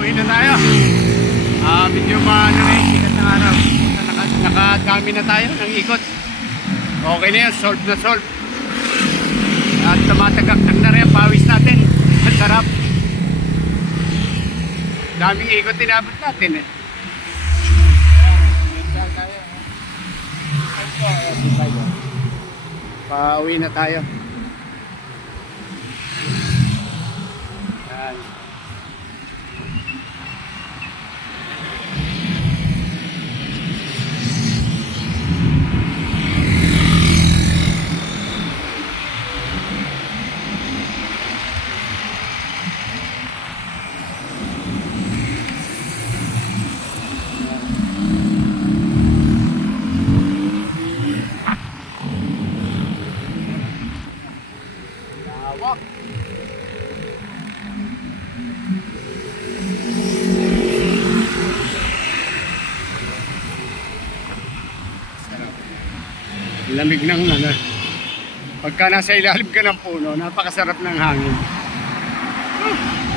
Uwi na tayo. Medyo maano na yung sikat ng araw. Nakadami na tayo ng ikot. Okay na yan, solve na solve. At tumatagaktak na rin, pawis natin. Ang sarap. Daming ikot tinabot natin eh. Pauwi na tayo. Yan. Lamig ng ano. Pagka nasa ilalim ka ng puno, napakasarap ng hangin.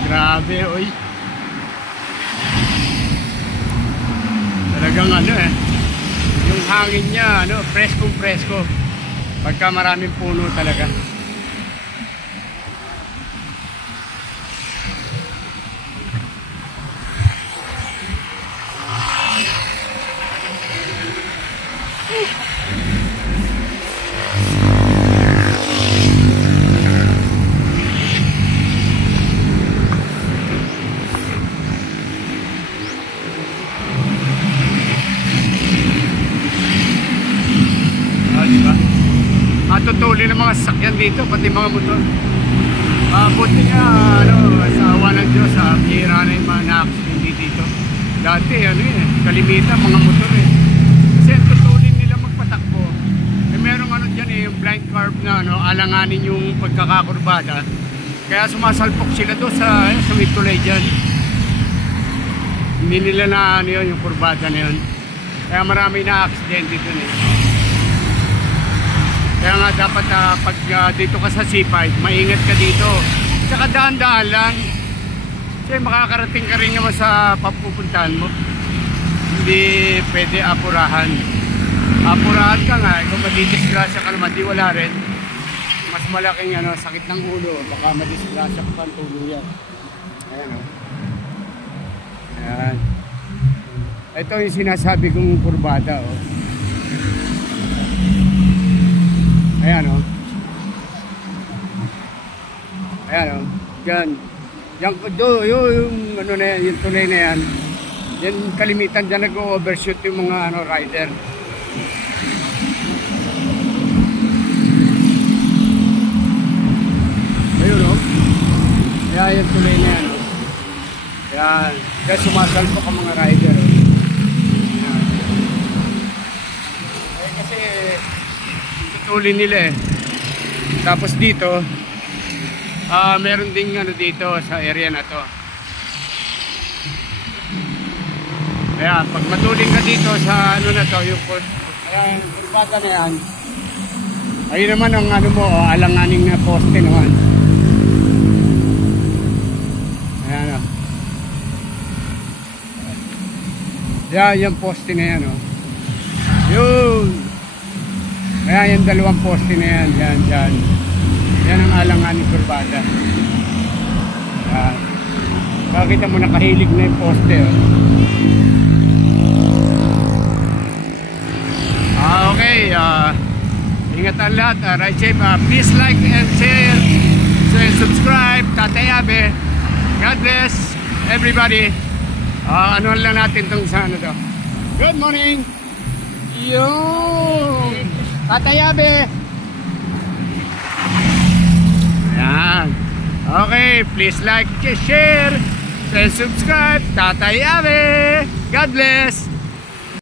Grabe, oy. Talagang ano eh. Yung hangin niya, ano, preskong-presko. Pagka maraming puno talaga. Tutuli ng mga sasakyan dito, pati mga motor. Buti nga, ano, sa awa ng Diyos, bihira na yung mga na-accident dito. Dati, ano eh, kalimitan, mga motor eh. Kasi tutulin nila magpatakbo. Eh, merong ano dyan eh, yung blind curve na, ano, alanganin yung pagkakakurbada. Kaya sumasalpok sila doon sa may tulay dyan. Hindi nila na, ano yun, yung kurbada na yun. Kaya marami na-accident dito eh. Kaya nga dapat pag dito ka sa C5, maingat ka dito. Tsaka daan-daan lang. Kasi makakarating ka rin naman sa papupuntahan mo. Hindi pwede apurahan. Apurahan ka nga, kung madidisgrasya ka naman, di wala rin. Mas malaking ano, sakit ng ulo, baka madisgrasya ka pa ang tuluyan. Ayan o. Ayan. Ito yung sinasabi kong kurbada o. Ayan o. Ayan o. Diyan. Diyan ko do, yung ano na yan, yung tulay na yan. Yan kalimitan dyan nag-overshoot yung mga ano, rider. Ayun o. Ayan yung tulay na yan o. Ayan. Kaya sumasalpok ang mga rider o. Ayan. Ay kasi tutulin nila eh. Tapos dito meron ding ano dito sa area na to. Kaya pag matulin ka dito sa ano na to, yung kurbada na yan, ayun naman ang ano mo, alanganing na poste naman. Ayan o. Yan yung poste na yan o. Yun. Kaya yung dalawang poste na yan, dyan. Yan ang alanganing kurbada. Yan. Kakita mo nakahilig na yung poste. Oh. Okay. Ingatan lahat. Ride safe. Please like and share. Subscribe. Tatay Abe. God bless everybody. Ano lang natin itong sa ano to. Good morning. Yung Tatay Abe. Ayan. Okay, please like, share, and subscribe. Tatay Abe. God bless.